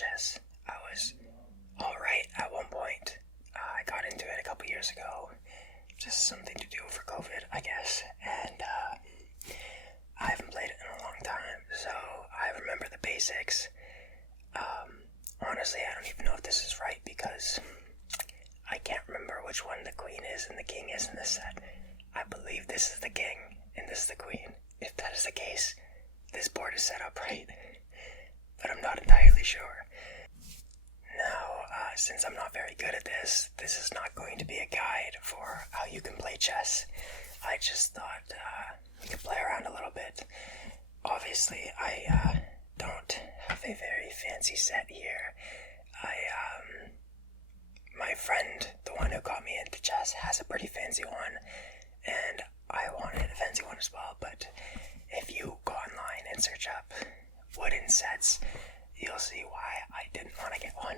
chess. I was alright at one point. I got into it a couple years ago. Just something to do for COVID, I guess. And I haven't played it in a long time, so I remember the basics. Honestly, I don't even know if this is right because I can't remember which one the queen is and the king is in this set. I believe this is the king and this is the queen. If that is the case, this board is set up right, but I'm not entirely sure. Now, since I'm not very good at this is not going to be a guide for how you can play chess. I just thought we could play around a little bit. Obviously, I don't have a very fancy set here. My friend, the one who got me into chess, has a pretty fancy one, and I wanted a fancy one as well, but if you go online and search up wooden sets, you'll see why I didn't want to get one.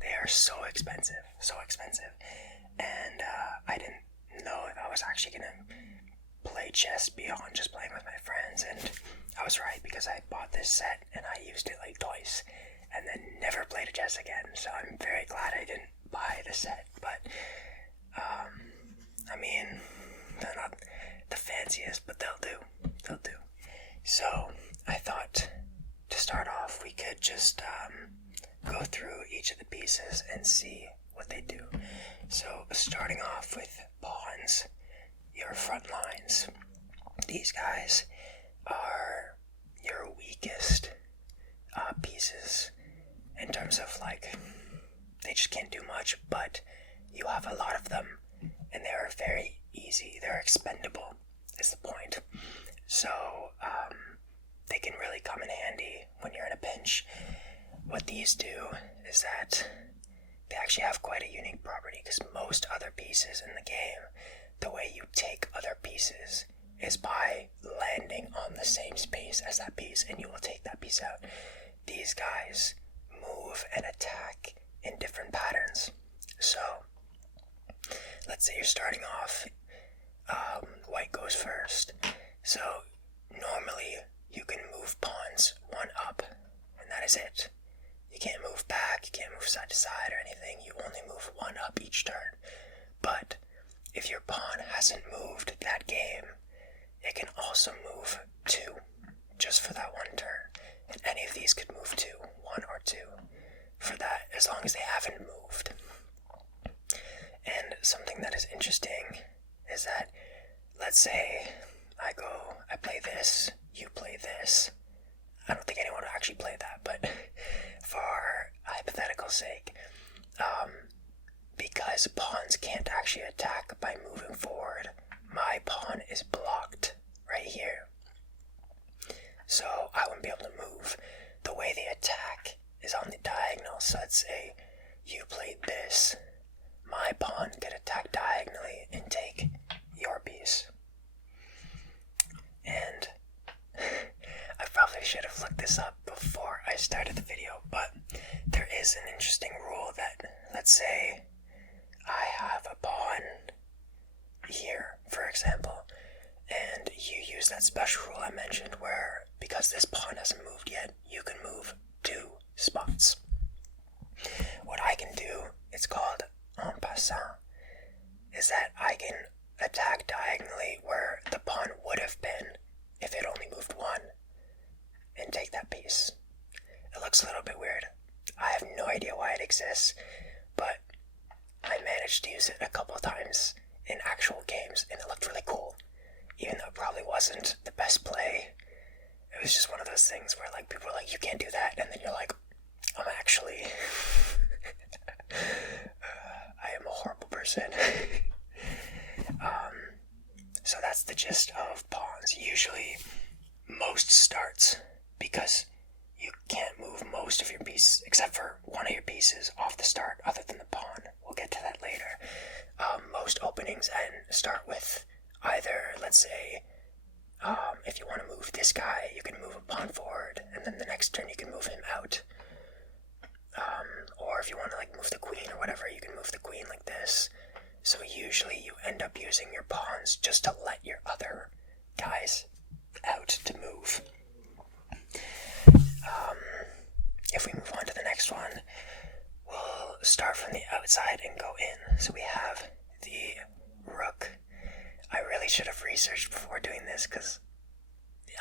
They are so expensive, and I didn't know if I was actually going to play chess beyond just playing with my friends, and I was right because I bought this set and I used it like twice and then never played a chess again, so I'm very glad I didn't buy the set. But I mean, they're not the fanciest, but they'll do. So I thought to start off we could just go through each of the pieces and see what they do. So starting off with pawns, your front lines. These guys are your weakest pieces in terms of, like, they just can't do much, but you have a lot of them and they're very easy. They're expendable is the point. So they can really come in handy when you're in a pinch. What these do is that they actually have quite a unique property, because most other pieces in the game, the way you take other pieces is by landing on the same space as that piece, and you will take that piece out. These guys move and attack in different patterns. So let's say you're starting off, white goes first. So normally you can move pawns one up, and that is it. You can't move back, you can't move side to side or anything. You only move one up each turn. But if your pawn hasn't moved that game, it can also move two, just for that one turn. And any of these could move two, one or two, for that, as long as they haven't moved. And something that is interesting is that, let's say I play this, you play this. I don't think anyone would actually play that, but for hypothetical sake, because pawns can't actually attack by moving forward, my pawn is blocked right here. So I wouldn't be able to move. The way they attack is on the diagonal, so let's say you played this. My pawn could attack diagonally and take your piece. And I probably should have looked this up before I started the video, but there is an interesting rule that, let's say I have a pawn here, for example, and you use that special rule I mentioned where, because this pawn hasn't moved yet, you can move two spots. What I can do, it's called en passant, is that I can attack diagonally where the pawn would have been if it only moved one, and take that piece. It looks a little bit weird. I have no idea why it exists, but I managed to use it a couple of times in actual games, and it looked really cool. Even though it probably wasn't the best play, it was just one of those things where, like, people are like, you can't do that, and then you're like, I'm actually I am a horrible person. So that's the gist of pawns. Usually most starts, because you can't move most of your pieces, except for one of your pieces, off the start, other than the pawn. We'll get to that later. Most openings and start with either, let's say, if you want to move this guy, you can move a pawn forward, and then the next turn you can move him out. Or if you want to, like, move the queen or whatever, you can move the queen like this. So usually you end up using your pawns just to let your other guys out to move. If we move on to the next one, start from the outside and go in. So we have the rook. I really should have researched before doing this because,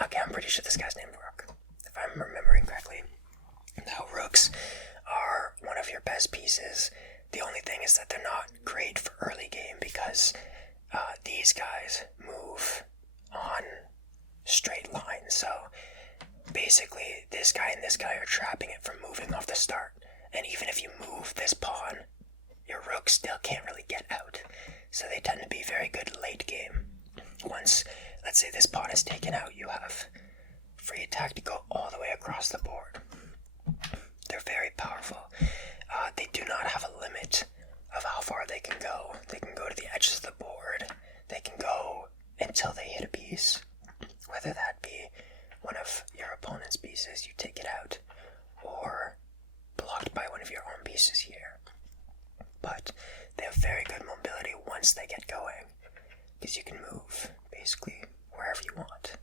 okay, I'm pretty sure this guy's named Rook, if I'm remembering correctly. Now, rooks are one of your best pieces. The only thing is that they're not great for early game because these guys move on straight lines. So basically, this guy and this guy are trapping it from moving off the start. And even if you move this pawn, your rook still can't really get out. So they tend to be very good late game. Once, let's say this pawn is taken out, you have free attack to go all the way across the board. They're very powerful. They do not have a limit of how far they can go. They can go to the edges of the board. They can go until they hit a piece. Whether that be one of your opponent's pieces, you take it out, or blocked by one of your own pieces here. But they have very good mobility once they get going, because you can move basically wherever you want.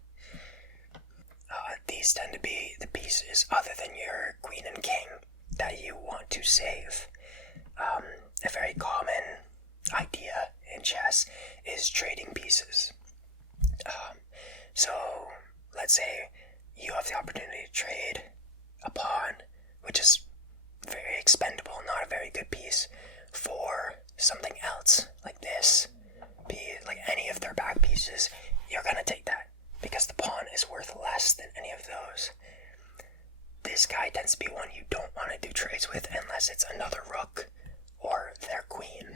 These tend to be the pieces, other than your queen and king, that you want to save. A very common idea in chess is trading pieces. So let's say you have the opportunity to trade a pawn, which is very expendable, not a very good piece, for something else like this, like any of their back pieces. You're going to take that because the pawn is worth less than any of those. This guy tends to be one you don't want to do trades with unless it's another rook or their queen,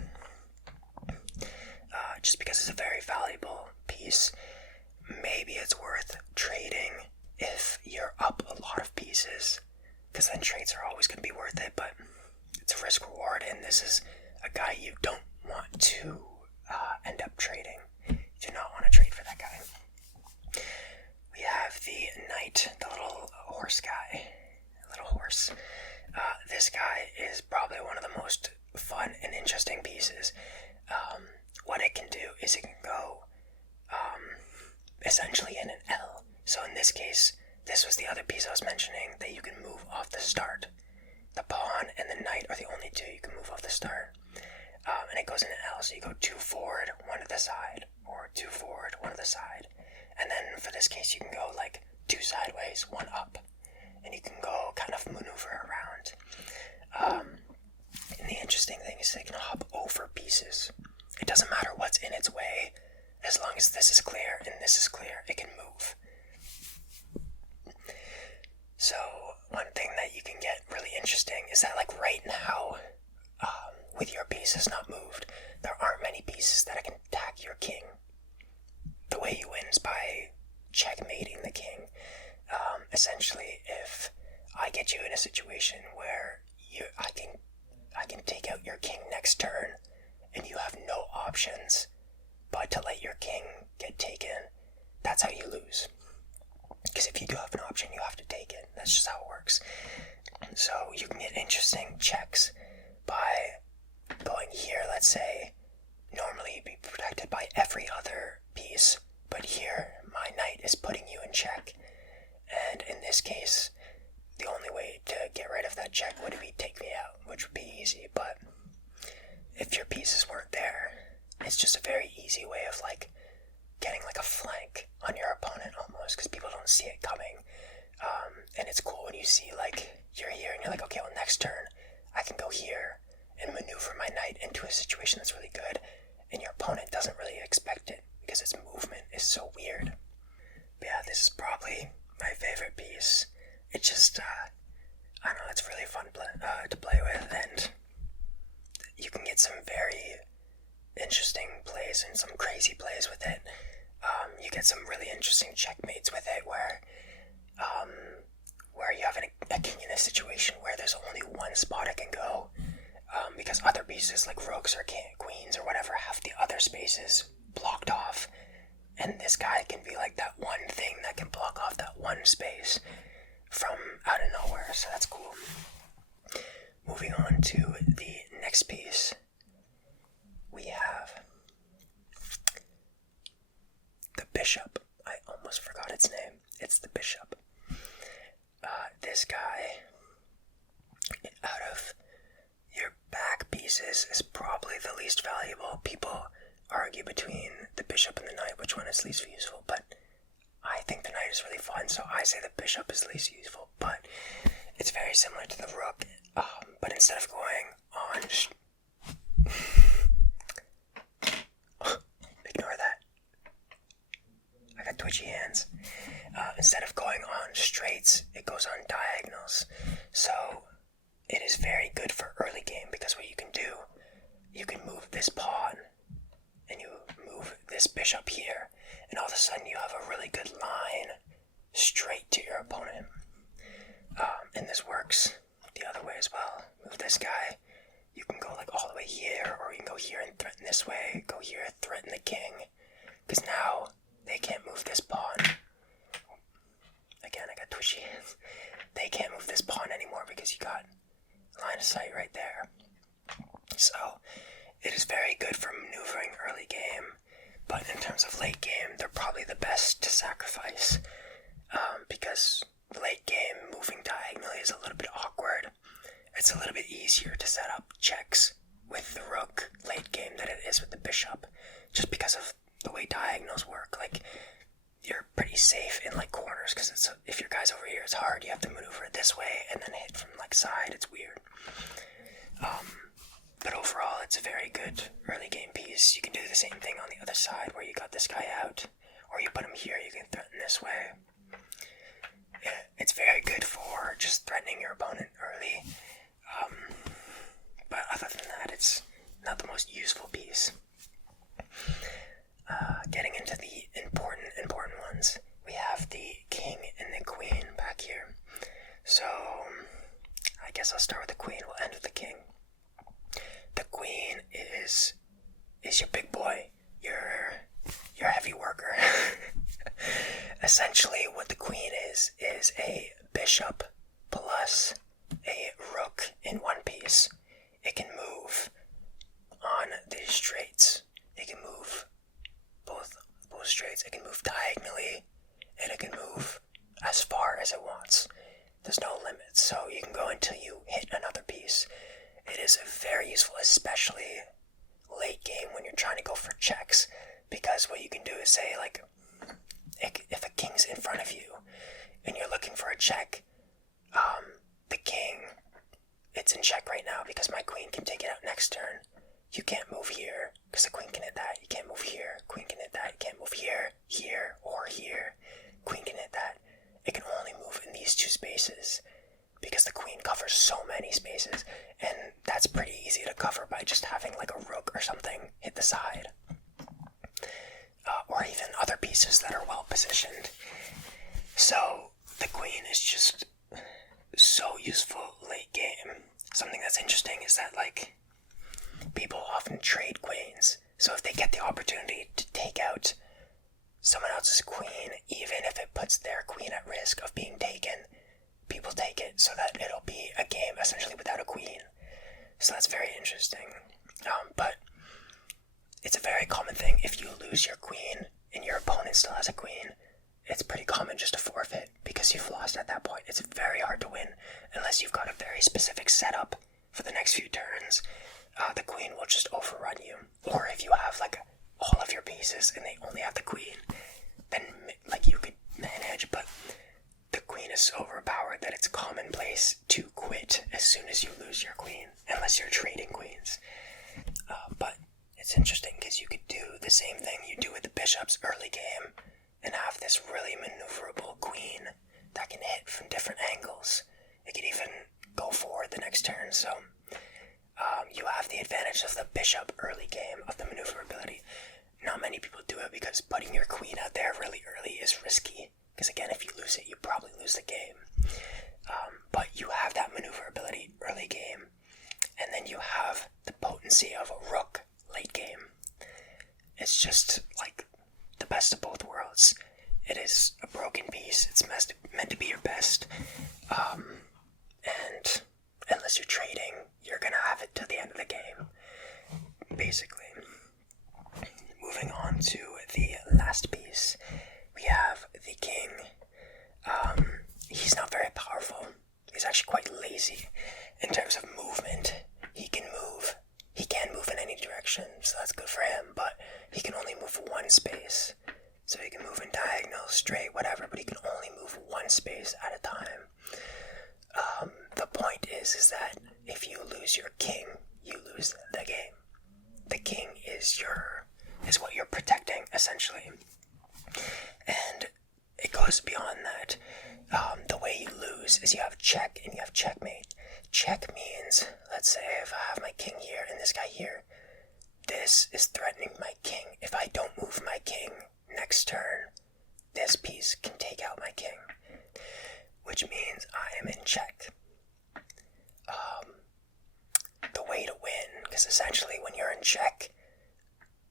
just because it's a very valuable piece. Maybe it's worth trading if you're up a lot of pieces, because then trades are always going to be worth it, but it's a risk reward, and this is a guy you don't want to end up trading. You do not want to trade for that guy. We have the knight, the little horse guy. Little horse. This guy is probably one of the most fun and interesting pieces. What it can do is it can go essentially in an L. So in this case, this was the other piece I was mentioning that you can move off the start. The pawn and the knight are the only two you can move off the start. And it goes in an L, so you go 2 forward, 1 to the side, or 2 forward, 1 to the side. And then for this case, you can go like 2 sideways, 1 up. And you can go kind of maneuver around. And the interesting thing is they can hop over pieces. It doesn't matter what's in its way, as long as this is clear and this is clear, it can move. So one thing that you can get really interesting is that, like, right now, with your pieces not moved, there aren't many pieces that can attack your king. The way you win is by checkmating the king. Essentially, if I get you in a situation where I can take out your king next turn, and you have no options but to let your king get taken, that's how you lose. Because if you do have an option, you have to take it. That's just how it works. So you can get interesting checks by going here. Let's say normally you'd be protected by every other piece, but here my knight is putting you in check. And in this case, the only way to get rid of that check would be take me out, which would be easy. But if your pieces weren't there, it's just a very easy way of like getting like a flank on your opponent almost, because people don't see it coming. And it's cool when you see like you're here and you're like, okay, well next turn I can go here and maneuver my knight into a situation that's really good, and your opponent doesn't really expect it because its movement is so weird. But yeah, this is probably my favorite piece. It just, I don't know, it's really fun to play with, and you can get some very interesting plays and some crazy plays with it. You get some really interesting checkmates with it where you have a king in a situation where there's only one spot it can go, because other pieces like rooks or queens or whatever have the other spaces blocked off, and this guy can be like that one thing that can block off that one space from out of nowhere, so that's cool. Moving on to the next piece, we have the bishop. I almost forgot its name. It's the bishop. This guy, out of your back pieces is probably the least valuable. People argue between the bishop and the knight, which one is least useful, but I think the knight is really fun, so I say the bishop is least useful, but it's very similar to the rook. But instead of going on... Ignore that. I got twitchy hands. Instead of going on straights, it goes on diagonals. So it is very good for early game, because what you can do, you can move this pawn, and you move this bishop here, and all of a sudden you have a really good line straight to your opponent. And this works the other way as well. Move this guy, you can go like all the way here, or you can go here and threaten this way, go here, threaten the king, because now they can't move this pawn. Again, I got twitchy hands. They can't move this pawn anymore because you got line of sight right there. So it is very good for maneuvering early game, but in terms of late game, they're probably the best to sacrifice, because late game moving diagonally is a little bit awkward. It's a little bit easier to set up checks with the rook late game than it is with the bishop, just because of the way diagonals work. Like, you're pretty safe in like corners, because if your guy's over here, it's hard. You have to maneuver it this way and then hit from like side. It's weird. But overall, it's a very good early game piece. You can do the same thing on the other side, where you got this guy out, or you put him here, you can threaten this way. It's very good for just threatening your opponent early. But other than that, it's not the most useful piece. Getting into the important ones, we have the king and the queen back here. So I guess I'll start with the queen. We'll end with the king. The queen is your big boy, your heavy worker. Essentially, what the queen is a bishop plus a rook in one piece. It can move on these straights. It can move both straights. It can move diagonally, and it can move as far as it wants. There's no limits, so you can go until you hit another piece. It is very useful, especially late game when you're trying to go for checks, because what you can do is say, like, if a king's in front of you and you're looking for a check, the king, it's in check right now because my queen can take it out next turn. You can't move here because the queen can hit that. You can't move here. Queen can hit that. You can't move here, here, or here. Queen can hit that. It can only move in these two spaces because the queen covers so many spaces, and that's pretty easy to cover by just having like a rook or something hit the side. Or even other pieces that are well positioned. So the queen is just so useful late game. Something that's interesting is that, like, people often trade queens. So if they get the opportunity to take out someone else's queen, even if it puts their queen at risk of being taken, people take it so that it'll be a game essentially without a queen. So that's very interesting. But it's a very common thing. If you lose your queen and your opponent still has a queen, it's pretty common just to forfeit because you've lost at that point. It's very hard to win unless you've got a very specific setup for the next few turns. The queen will just overrun you. Or if you have like all of your pieces and they only have the queen, then like you could manage, but the queen is so overpowered that it's commonplace to quit as soon as you lose your queen, unless you're trading queens. But it's interesting because you could do the same thing you do with the bishops early game and have this really maneuverable queen that can hit from different angles. It could even go forward the next turn, so you have the advantage of the bishop early game, of the maneuverability. Not many people do it because putting your queen out there really early is risky, because again, if you lose it, you probably lose the game. But you have that maneuverability early game, and then you have the potency of a rook late game. It's just like the best of both worlds. It is a broken piece. It's meant to be your best. And unless you're trading, you're going to have it to the end of the game, basically. Moving on to the last piece, we have the king. He's not very powerful. He's actually quite lazy in terms of movement. He can move is what you're protecting, essentially. And it goes beyond that. The way you lose is you have check and you have checkmate. Check means, let's say if I have my king here and this guy here, this is threatening my king. If I don't move my king next turn, this piece can take out my king, which means I am in check. The way to win, because essentially when you're in check,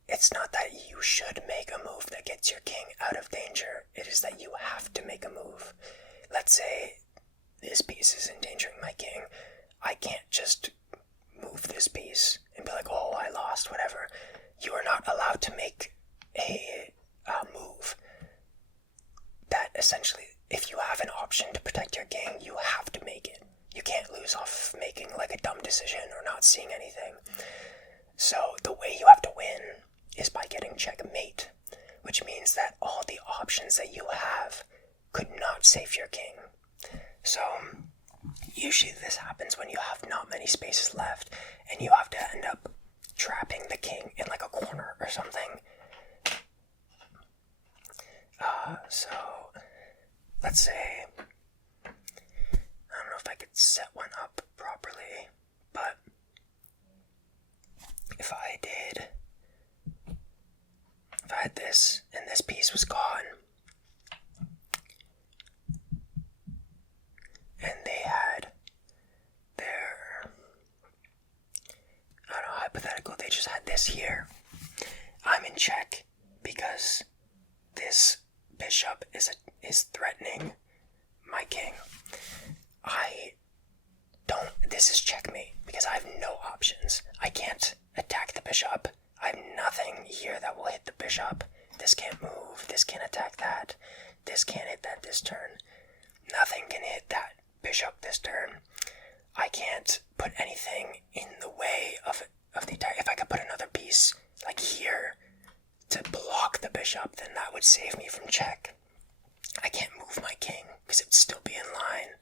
it's not that you should make a move that gets your king out of danger. It is that you have to make a move. Let's say this piece is endangering my king. I can't just move this piece and be like, oh, I lost, whatever. You are not allowed to make a move that essentially, if you have an option to protect your king, you have to make it. You can't lose off of making like a dumb decision or not seeing anything. So the way you have to win is by getting checkmate, which means that all the options that you have could not save your king. So usually this happens when you have not many spaces left and you have to end up trapping the king in like a corner or something. So let's say, I don't know if I could set one up properly, but if I had this and this piece was gone, and they had their, I don't know, hypothetical, they just had this here, I'm in check because this bishop is threatening my king. This is checkmate because I have no options. I can't attack the bishop. I have nothing here that will hit the bishop. This can't move. This can't attack that. This can't hit that this turn. Nothing can hit that bishop this turn. I can't put anything in the way of the entire. If I could put another piece like here to block the bishop, then that would save me from check. I can't move my king because it would still be in line.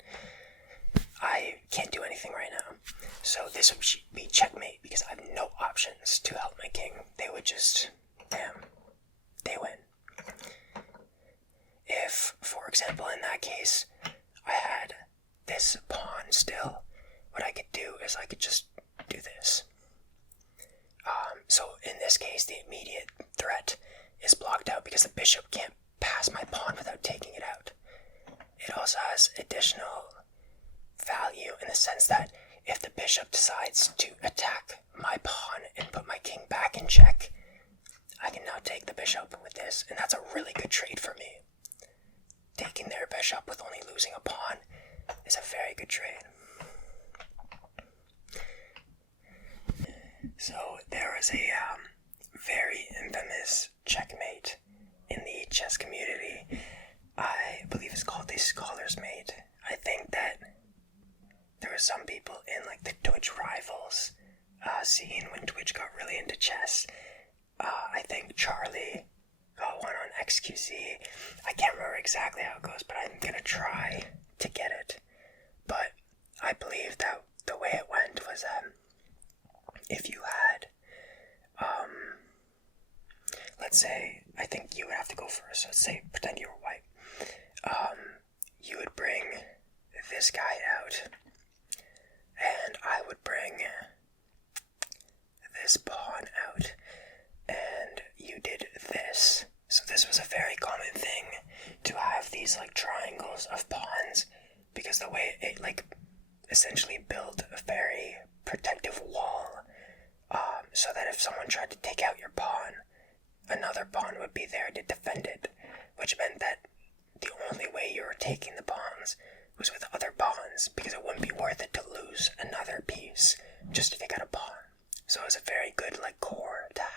I can't do anything right now. So this would be checkmate because I have no options to help my king. They would just, bam, they win. If, for example, in that case, I had this pawn still, what I could do is I could just do this. So in this case, the immediate threat is blocked out because the bishop can't pass my pawn without taking it out. It also has additional value in the sense that if the bishop decides to attack my pawn and put my king back in check, I can now take the bishop with this, and that's a really good trade for me. Taking their bishop with only losing a pawn is a very good trade. So there was a very infamous checkmate in the chess community. I believe it's called the Scholar's Mate. I think that there were some people in like the Twitch Rivals scene when Twitch got really into chess. I think Charlie got one on XQC. I can't remember exactly how it goes, but I'm gonna try to get it. But I believe that the way it went was if you had, let's say, I think you would have to go first. So let's say, pretend you were white. You would bring this guy out, and I would bring this pawn out, and you did this. So this was a very common thing to have these like triangles of pawns, because the way it like essentially built a very protective wall, so that if someone tried to take out your pawn, another pawn would be there to defend it, which meant that the only way you were taking the pawns was with other pawns, because it wouldn't be worth it to lose another piece just to take out a pawn. So it was a very good like core to have.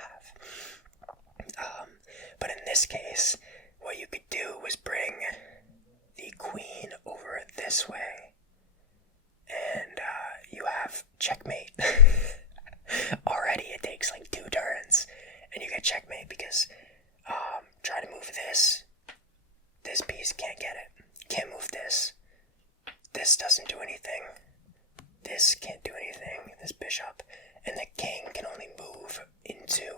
But in this case, what you could do was bring the queen over this way, and you have checkmate. Already it takes like 2 turns, and you get checkmate because try to move this piece, can't get it, can't move this doesn't do anything, this can't do anything, this bishop, and the king can only move into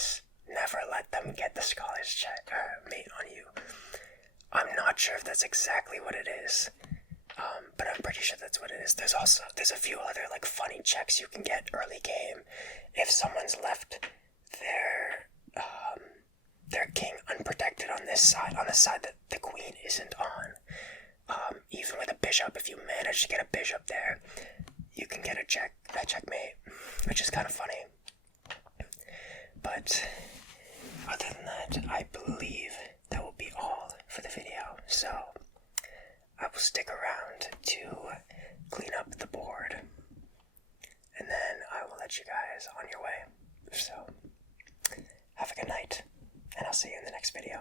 this. Never let them get the scholar's mate on you. I'm not sure if that's exactly what it is, but I'm pretty sure that's what it is. There's a few other like funny checks you can get early game if someone's left their king unprotected on this side, on the side that the queen isn't on. Even with a bishop, if you manage to get a bishop there, you can get a checkmate, which is kind of funny. But other than that, I believe that will be all for the video. So I will stick around to clean up the board, and then I will let you guys on your way. So have a good night, and I'll see you in the next video.